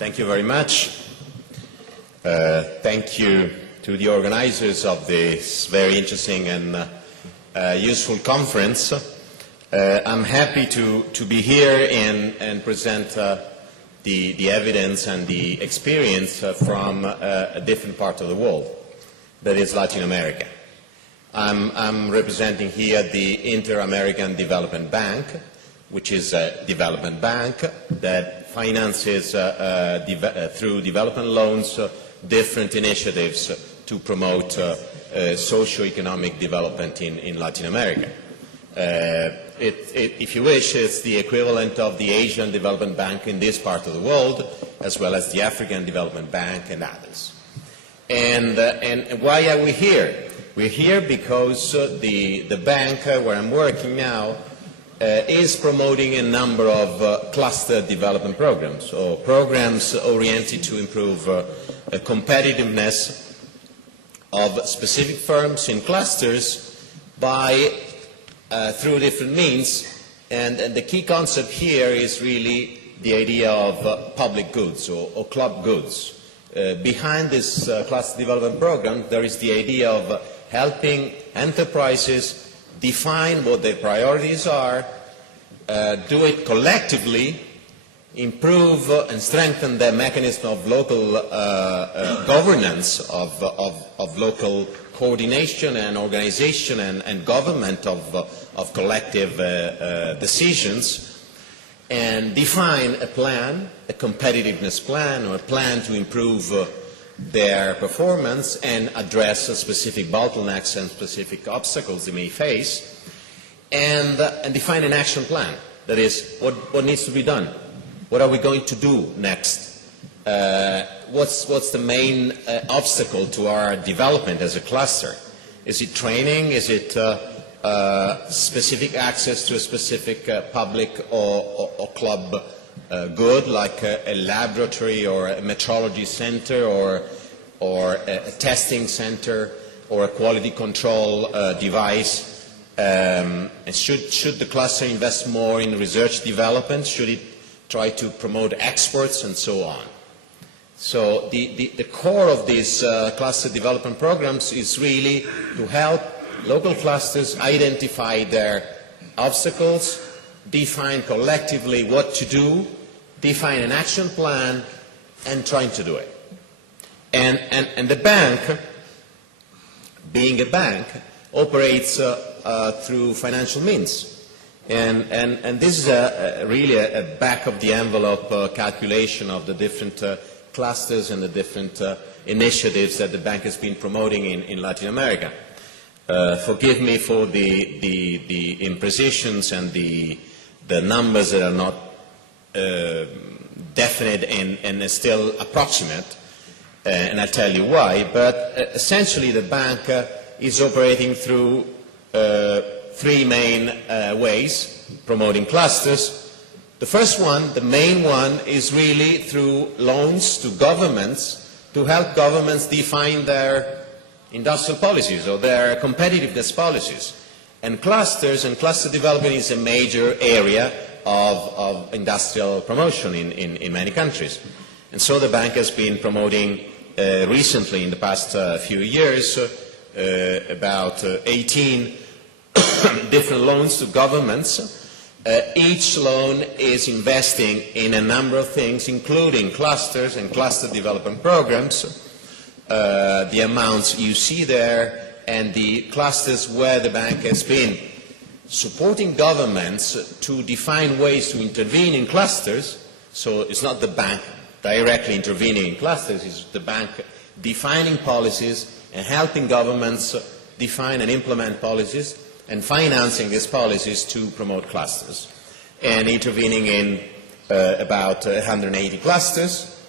Thank you very much. Thank you to the organizers of this very interesting and useful conference. I'm happy to be here and present the evidence and the experience from a different part of the world, that is Latin America. I'm representing here the Inter-American Development Bank, which is a development bank that finances through development loans different initiatives to promote socio-economic development in Latin America. If you wish, it's the equivalent of the Asian Development Bank in this part of the world, as well as the African Development Bank and others. And why are we here? We're here because the bank where I'm working now is promoting a number of cluster development programs, or programs oriented to improve competitiveness of specific firms in clusters through different means. And the key concept here is really the idea of public goods or club goods. Behind this cluster development program, there is the idea of helping enterprises define what their priorities are, do it collectively, improve and strengthen the mechanism of local governance, of local coordination and organization and government of collective decisions, and define a plan, a competitiveness plan, or a plan to improve their performance and address specific bottlenecks and specific obstacles they may face, and define an action plan. That is, what needs to be done? What are we going to do next? What's the main obstacle to our development as a cluster? Is it training? Is it specific access to a specific public or club good, like a laboratory or a metrology center or a testing center or a quality control device? And should the cluster invest more in research development? Should it try to promote exports and so on? So the core of these cluster development programs is really to help local clusters identify their obstacles, define collectively what to do, define an action plan, and trying to do it. And the bank, being a bank, operates through financial means. And this is really a back-of-the-envelope calculation of the different clusters and the different initiatives that the bank has been promoting in Latin America. Forgive me for the imprecisions and the numbers that are not definite and still approximate, and I'll tell you why. But essentially the bank is operating through three main ways, promoting clusters. The first one, the main one, is really through loans to governments to help governments define their industrial policies or their competitiveness policies. And clusters and cluster development is a major area of industrial promotion in many countries. And so the bank has been promoting recently, in the past few years, about 18 different loans to governments. Each loan is investing in a number of things, including clusters and cluster development programs. The amounts you see there, and the clusters where the bank has been supporting governments to define ways to intervene in clusters. So it's not the bank directly intervening in clusters, it's the bank defining policies and helping governments define and implement policies and financing these policies to promote clusters, and intervening in about 180 clusters.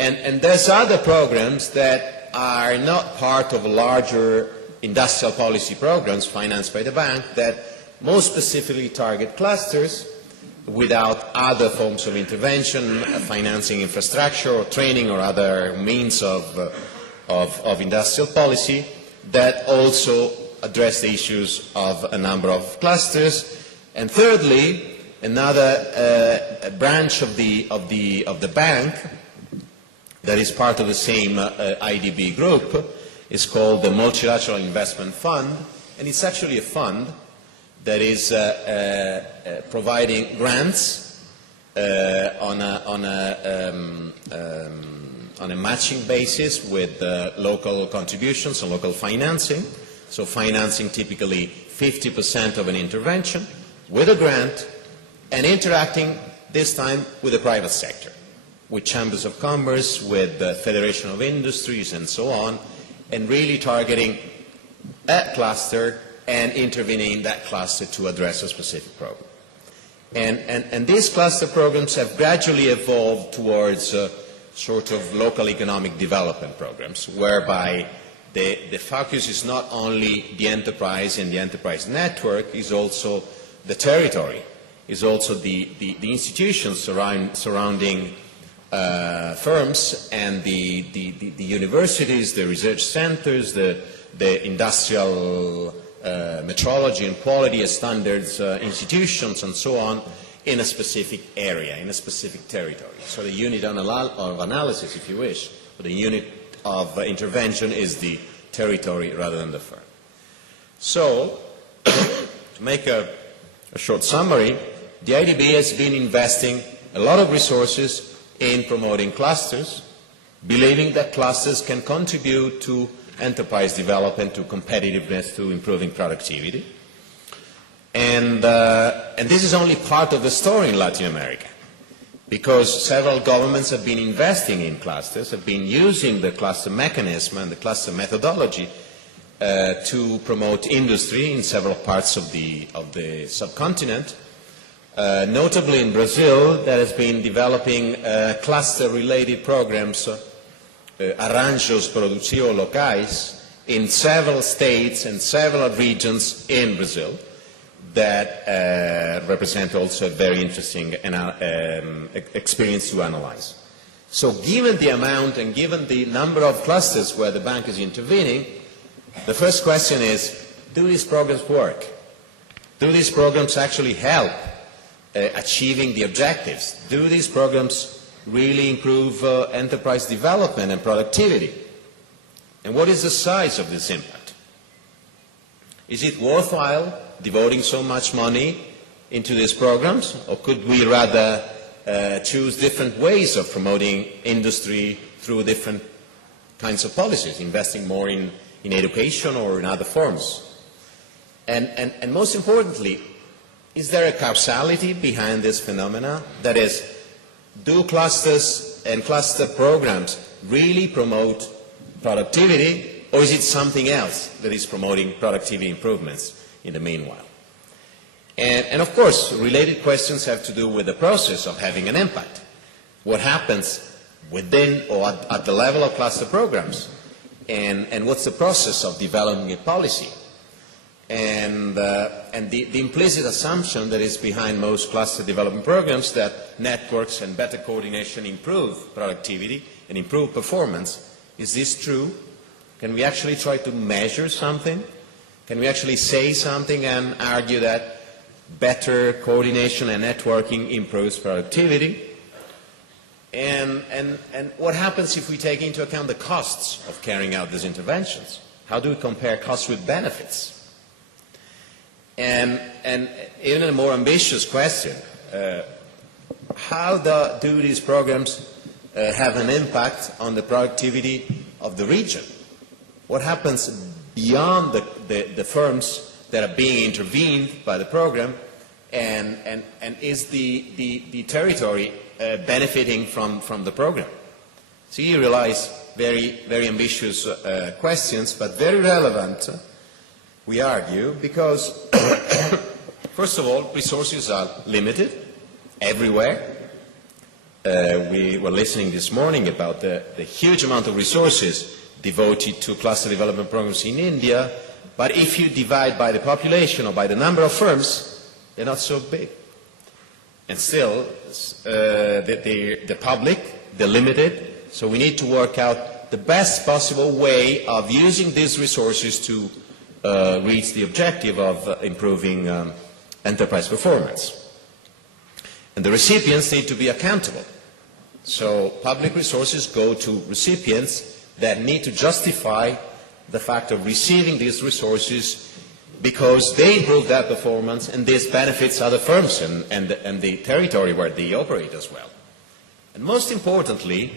And there's other programs that are not part of larger industrial policy programs financed by the bank that more specifically target clusters without other forms of intervention, financing infrastructure or training or other means of industrial policy, that also address the issues of a number of clusters. And thirdly, another branch of the bank that is part of the same IDB group is called the Multilateral Investment Fund, and it's actually a fund that is providing grants on a matching basis with local contributions and local financing. So financing typically 50% of an intervention with a grant and interacting this time with the private sector, with chambers of commerce, with the Federation of Industries and so on, and really targeting a cluster and intervening in that cluster to address a specific problem. And these cluster programs have gradually evolved towards sort of local economic development programs, whereby the focus is not only the enterprise and the enterprise network, is also the territory, is also the institutions surrounding firms and the universities, the research centers, the industrial metrology and quality standards institutions and so on in a specific area, in a specific territory. So the unit of analysis, if you wish, or the unit of intervention is the territory rather than the firm. So, to make a short summary, the IDB has been investing a lot of resources in promoting clusters, believing that clusters can contribute to enterprise development, to competitiveness, to improving productivity. And this is only part of the story in Latin America, because several governments have been investing in clusters, have been using the cluster mechanism and the cluster methodology to promote industry in several parts of the subcontinent. Notably in Brazil, that has been developing cluster-related programs, arranjos produtivos locais, in several states and several regions in Brazil that represent also a very interesting experience to analyze. So given the amount and given the number of clusters where the bank is intervening, the first question is, do these programs work? Do these programs actually help achieving the objectives? Do these programs really improve enterprise development and productivity? And what is the size of this impact? Is it worthwhile devoting so much money into these programs, or could we rather choose different ways of promoting industry through different kinds of policies, investing more in education or in other forms? And most importantly, is there a causality behind this phenomena? That is, do clusters and cluster programs really promote productivity, or is it something else that is promoting productivity improvements in the meanwhile? And of course, related questions have to do with the process of having an impact. What happens within or at the level of cluster programs? And what's the process of developing a policy? And the implicit assumption that is behind most cluster development programs, that networks and better coordination improve productivity and improve performance. Is this true? Can we actually try to measure something? Can we actually say something and argue that better coordination and networking improves productivity? And what happens if we take into account the costs of carrying out these interventions? How do we compare costs with benefits? And even a more ambitious question, how do these programs have an impact on the productivity of the region? What happens beyond the firms that are being intervened by the program, and is the territory benefiting from the program? So you realize very, very ambitious questions, but very relevant, we argue, because first of all, resources are limited everywhere. We were listening this morning about the huge amount of resources devoted to cluster development programs in India, but if you divide by the population or by the number of firms, they're not so big. And still, the public, they're limited, so we need to work out the best possible way of using these resources to reach the objective of improving enterprise performance. And the recipients need to be accountable. So public resources go to recipients that need to justify the fact of receiving these resources because they improve their performance, and this benefits other firms and the territory where they operate as well. And most importantly,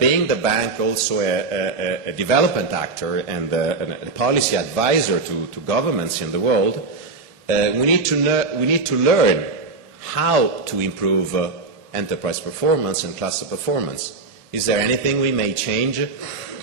being the bank also a development actor and a policy advisor to governments in the world, we need to learn how to improve enterprise performance and cluster performance. Is there anything we may change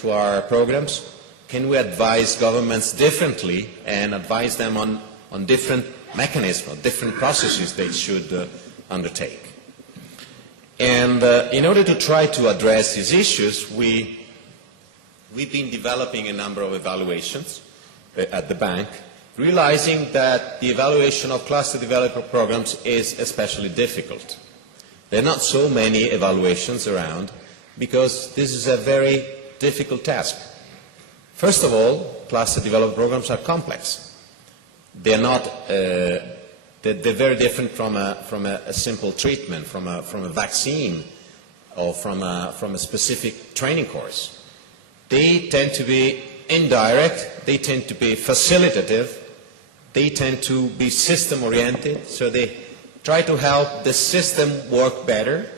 to our programs? Can we advise governments differently and advise them on different mechanisms, different processes they should undertake? And in order to try to address these issues, we've been developing a number of evaluations at the bank, realizing that the evaluation of cluster development programs is especially difficult. There are not so many evaluations around because this is a very difficult task. First of all, cluster development programs are complex. They're not they're very different from a simple treatment, from a vaccine, or from a specific training course. They tend to be indirect, they tend to be facilitative, they tend to be system-oriented, so they try to help the system work better,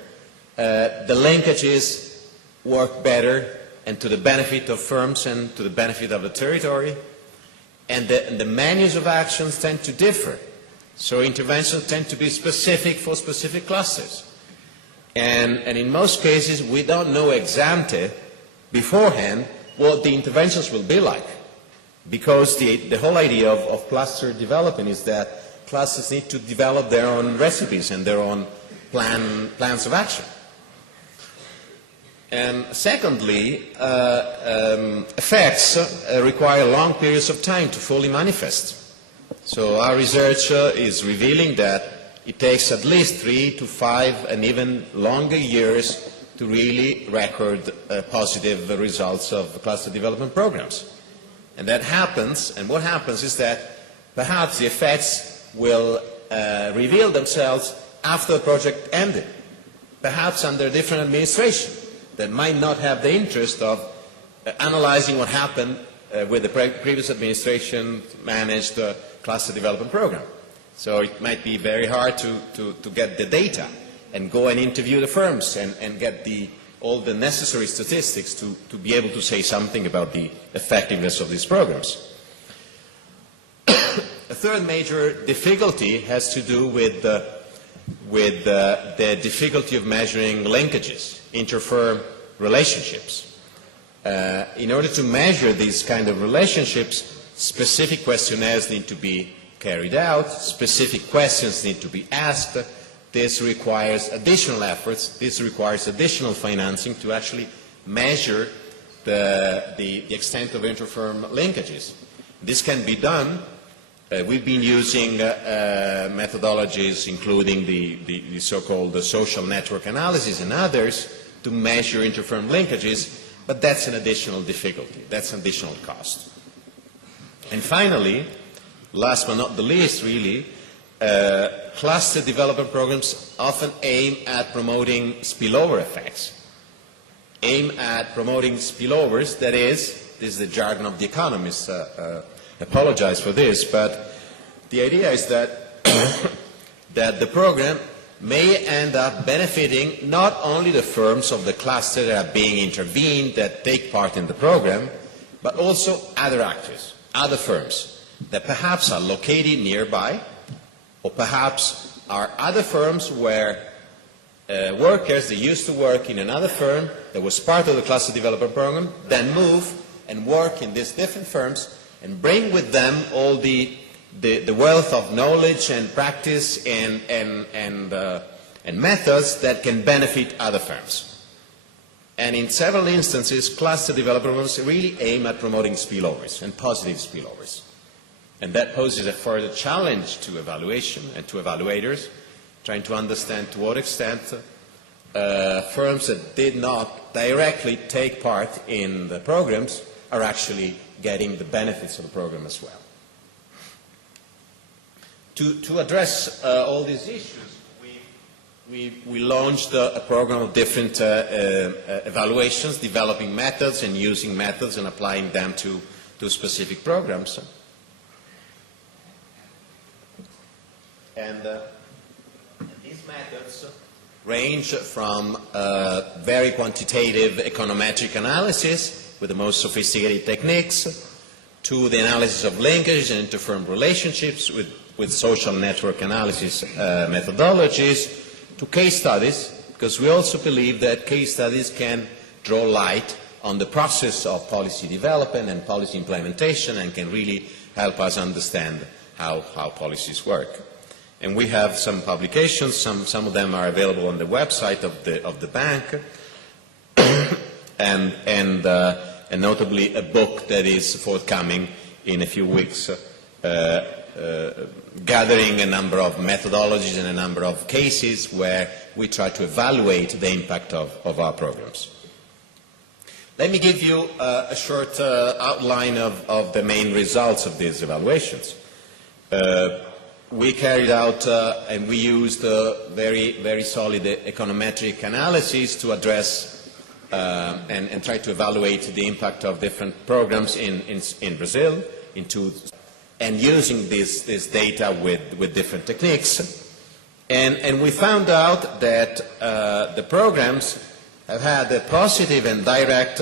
the linkages work better, and to the benefit of firms and to the benefit of the territory, and the menus of actions tend to differ. So interventions tend to be specific for specific clusters. And in most cases, we don't know ex ante beforehand what the interventions will be like. Because the whole idea of cluster development is that clusters need to develop their own recipes and their own plans of action. And secondly, effects require long periods of time to fully manifest. So our research is revealing that it takes at least 3 to 5 and even longer years to really record positive results of cluster development programs. And that happens, and what happens is that perhaps the effects will reveal themselves after the project ended, perhaps under a different administration that might not have the interest of analyzing what happened with the previous administration managed cluster development program. So it might be very hard to get the data and go and interview the firms and get all the necessary statistics to be able to say something about the effectiveness of these programs. A third major difficulty has to do with the difficulty of measuring linkages, inter-firm relationships. In order to measure these kind of relationships, specific questionnaires need to be carried out, specific questions need to be asked. This requires additional efforts, this requires additional financing to actually measure the extent of inter-firm linkages. This can be done. We've been using methodologies including the so-called social network analysis and others to measure inter-firm linkages, but that's an additional difficulty, that's an additional cost. And finally, last but not the least really, cluster development programs often aim at promoting spillover effects. Aim at promoting spillovers, that is, this is the jargon of the economists, apologize for this, but the idea is that, that the program may end up benefiting not only the firms of the cluster that are being intervened, that take part in the program, but also other actors, other firms that perhaps are located nearby, or perhaps are other firms where workers that used to work in another firm that was part of the cluster development program then move and work in these different firms and bring with them all the wealth of knowledge and practice and methods that can benefit other firms. And in several instances, cluster development programs really aim at promoting spillovers and positive spillovers. And that poses a further challenge to evaluation and to evaluators, trying to understand to what extent firms that did not directly take part in the programs are actually getting the benefits of the program as well. To address all these issues, we launched a program of different evaluations, developing methods and using methods and applying them to specific programs. And these methods range from very quantitative econometric analysis with the most sophisticated techniques to the analysis of linkage and inter-firm relationships with social network analysis methodologies, to case studies, because we also believe that case studies can draw light on the process of policy development and policy implementation and can really help us understand how policies work. And we have some publications, some of them are available on the website of the bank, and notably a book that is forthcoming in a few weeks, gathering a number of methodologies and a number of cases where we try to evaluate the impact of our programs. Let me give you a short outline of the main results of these evaluations. We carried out and we used very, very solid econometric analysis to address and try to evaluate the impact of different programs in Brazil, and using this data with different techniques. And we found out that the programs have had a positive and direct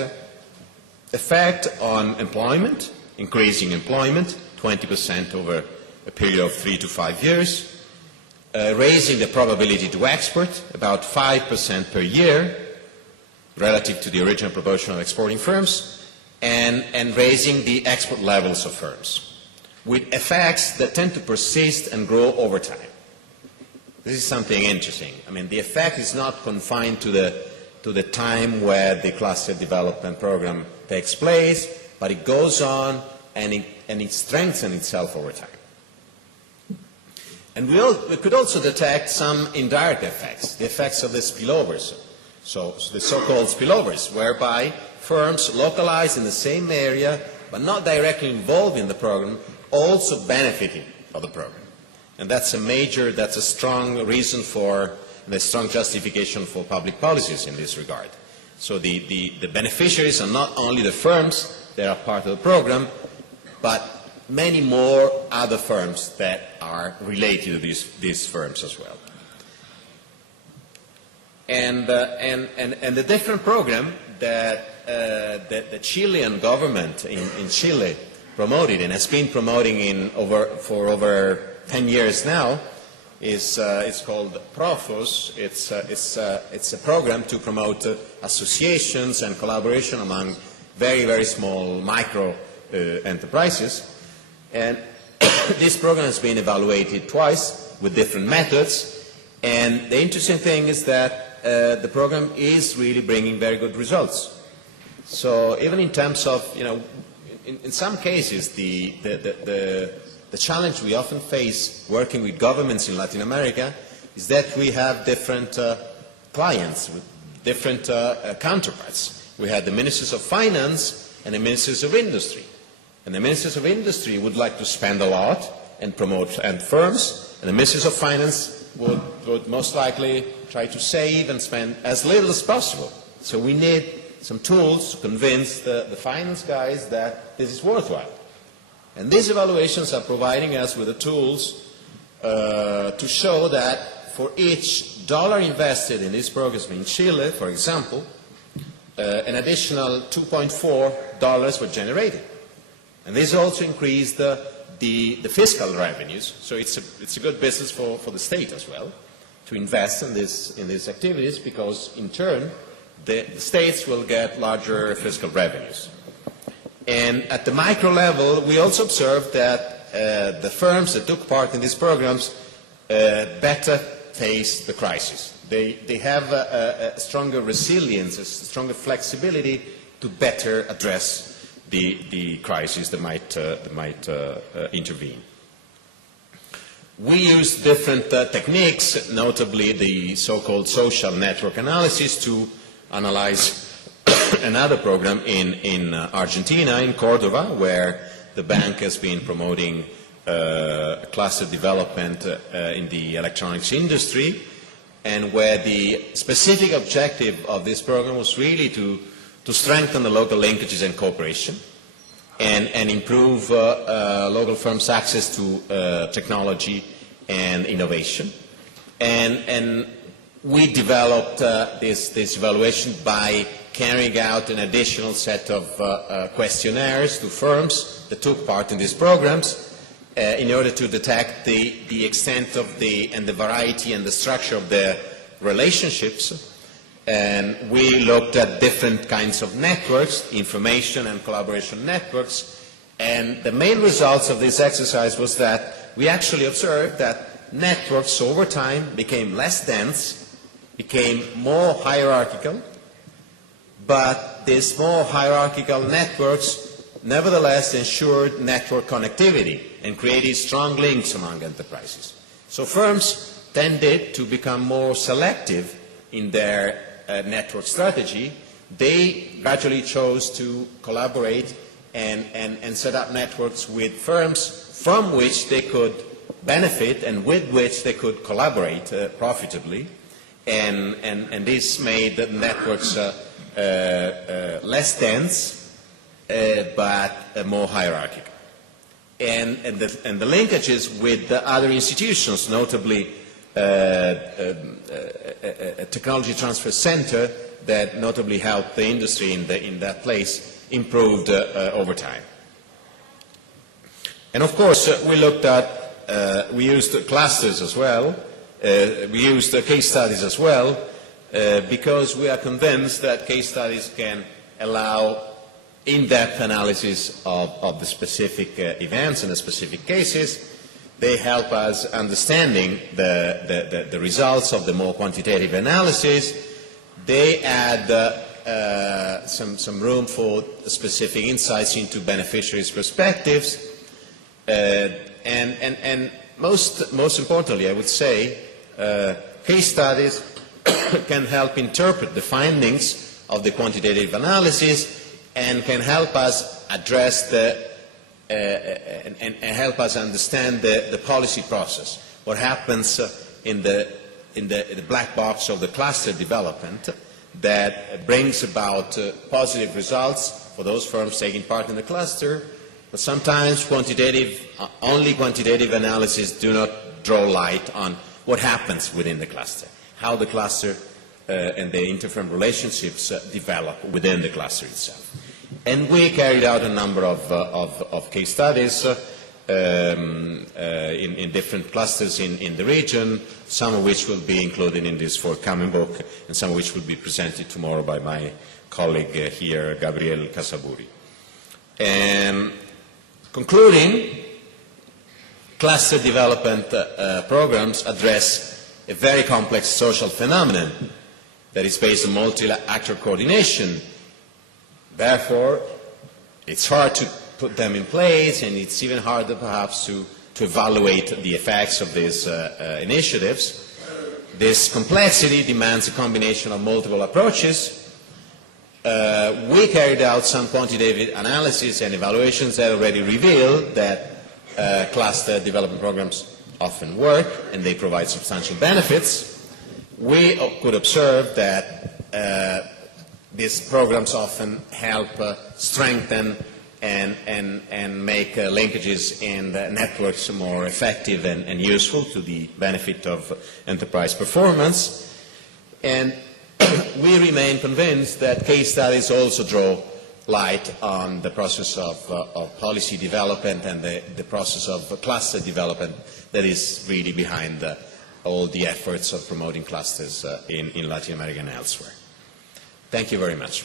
effect on employment, increasing employment, 20% over a period of 3 to 5 years, raising the probability to export about 5% per year relative to the original proportion of exporting firms, and raising the export levels of firms, with effects that tend to persist and grow over time. This is something interesting. I mean, the effect is not confined to the time where the cluster development program takes place, but it goes on and it strengthens itself over time. And we could also detect some indirect effects, the effects of the spillovers, so the so-called spillovers, whereby firms localized in the same area but not directly involved in the program also benefiting of the program. And that's a strong reason for, and a strong justification for public policies in this regard. So the beneficiaries are not only the firms that are part of the program, but many more other firms that are related to these firms as well. And the different program that the Chilean government in Chile promoted and has been promoting for over 10 years now it's called PROFOS. It's a program to promote associations and collaboration among very, very small micro enterprises. And this program has been evaluated twice with different methods. And the interesting thing is that the program is really bringing very good results. So even in terms of, in some cases, the challenge we often face working with governments in Latin America is that we have different clients with different counterparts. We have the ministers of finance and the ministers of industry. And the ministers of industry would like to spend a lot and promote firms, and the ministers of finance would most likely try to save and spend as little as possible. So we need some tools to convince the finance guys that this is worthwhile. And these evaluations are providing us with the tools to show that for each dollar invested in these programs in Chile, for example, an additional $2.4 were generated. And this also increased the fiscal revenues, so it's a good business for the state as well to invest in these activities, because in turn the states will get larger fiscal revenues. And at the micro level, we also observed that the firms that took part in these programs better face the crisis. They have a stronger resilience, a stronger flexibility to better address the crisis that might intervene. We use different techniques, notably the so-called social network analysis, to analyze another program in Argentina, in Cordova, where the bank has been promoting cluster development in the electronics industry, and where the specific objective of this program was really to strengthen the local linkages and cooperation and improve local firms' access to technology and innovation. And we developed this evaluation by carrying out an additional set of questionnaires to firms that took part in these programs in order to detect the extent of and the variety and the structure of their relationships. And we looked at different kinds of networks, information and collaboration networks, and the main results of this exercise was that we actually observed that networks over time became less dense, became more hierarchical, but these more hierarchical networks nevertheless ensured network connectivity and created strong links among enterprises. So firms tended to become more selective in their network strategy. They gradually chose to collaborate and set up networks with firms from which they could benefit and with which they could collaborate profitably. And this made the networks less dense, but more hierarchical. And the linkages with the other institutions, notably a technology transfer center that notably helped the industry in that place, improved over time. And of course, we looked at, we used clusters as well, we used case studies as well, because we are convinced that case studies can allow in-depth analysis of the specific events and the specific cases. They help us understanding the results of the more quantitative analysis. They add some room for specific insights into beneficiaries' perspectives. And most importantly, I would say, case studies can help interpret the findings of the quantitative analysis and can help us address and help us understand the policy process, what happens in the black box of the cluster development that brings about positive results for those firms taking part in the cluster, but sometimes only quantitative analysis do not draw light on what happens within the cluster, how the cluster and the inter-firm relationships develop within the cluster itself. And we carried out a number of case studies in different clusters in the region, some of which will be included in this forthcoming book, and some of which will be presented tomorrow by my colleague here, Gabriel Casaburi. Concluding, cluster development programs address a very complex social phenomenon that is based on multi-actor coordination. Therefore, it's hard to put them in place, and it's even harder perhaps to evaluate the effects of these initiatives. This complexity demands a combination of multiple approaches. We carried out some quantitative analysis and evaluations that already reveal that cluster development programs often work and they provide substantial benefits. We could observe that these programs often help strengthen and make linkages and networks more effective and useful to the benefit of enterprise performance. And we remain convinced that case studies also draw light on the process of policy development and the process of cluster development that is really behind all the efforts of promoting clusters in Latin America and elsewhere. Thank you very much.